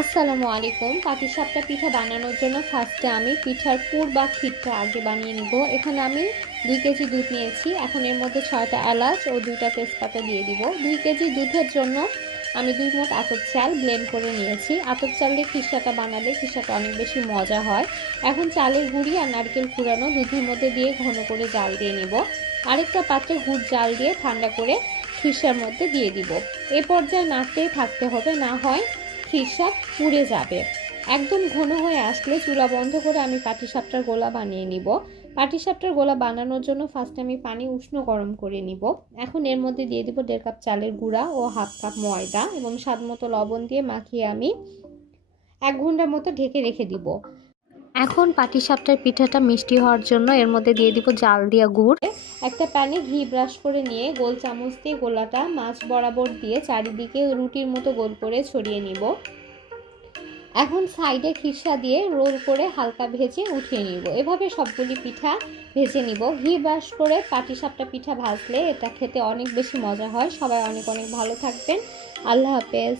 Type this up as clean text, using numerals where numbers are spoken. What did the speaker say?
আসসালামু আলাইকুম। পাটিসাপটা পিঠা বানানোর জন্য ফার্স্টে আমি পিঠার পুর বা ক্ষীরটা আগে বানিয়ে নিব। এখানে আমি 2 কেজি দুধ নিয়েছি। এখন এর মধ্যে 6টা এলাচ ও 2টা তেজপাতা দিয়ে দিব। 2 কেজি দুধের জন্য আমি 2 মুঠ আতপ চাল ব্লেন্ড করে নিয়েছি। আতপ চাল দিয়ে খিরসাটা বানালে খিরসাটা অনেক বেশি মজা হয়। এখন চালের গুঁড়ি আর নারকেল কুড়ানো দুধের মধ্যে দিয়ে ঘন করে জাল দিয়ে নিব। আরেকটা পাত্রে গুড় জাল দিয়ে ঠান্ডা করে খিরসার মধ্যে দিয়ে দিব। এ পর্যায়ে নাড়তেই থাকতে হবে, না হয় খিরসা পুড়ে যাবে। একদম ঘন হয়ে আসলে চুলা বন্ধ করে আমি পাটিসাপটার গোলা বানিয়ে নিব। পাটিসাপটার গোলা বানানোর জন্য ফার্স্টে আমি পানি উষ্ণ গরম করে নিব। এখন এর মধ্যে দিয়ে দিব 1.5 কাপ চালের গুঁড়া ও হাফ কাপ ময়দা এবং স্বাদ মতো লবণ দিয়ে মাখিয়ে আমি 1 ঘন্টার মতো ঢেকে রেখে দিব। এখন পাটিসাপটার পিঠাটা মিষ্টি হওয়ার জন্য এর মধ্যে দিয়ে দিব জাল দিয়া গুড়। একটা প্যানে ঘি ব্রাশ করে নিয়ে গোল চামচ দিয়ে গোলাটা মাছ বরাবর দিয়ে চারিদিকে রুটির মতো গোল করে ছড়িয়ে নিব। এখন সাইডে খিরসা দিয়ে রোল করে হালকা ভেজে উঠিয়ে নিব। এভাবে সবগুলি পিঠা ভেজে নিব। ঘি ব্রাশ করে পাটিসাপটা পিঠা ভাজলে এটা খেতে অনেক বেশি মজা হয়। সবাই অনেক অনেক ভালো থাকবেন। আল্লাহ হাফেজ।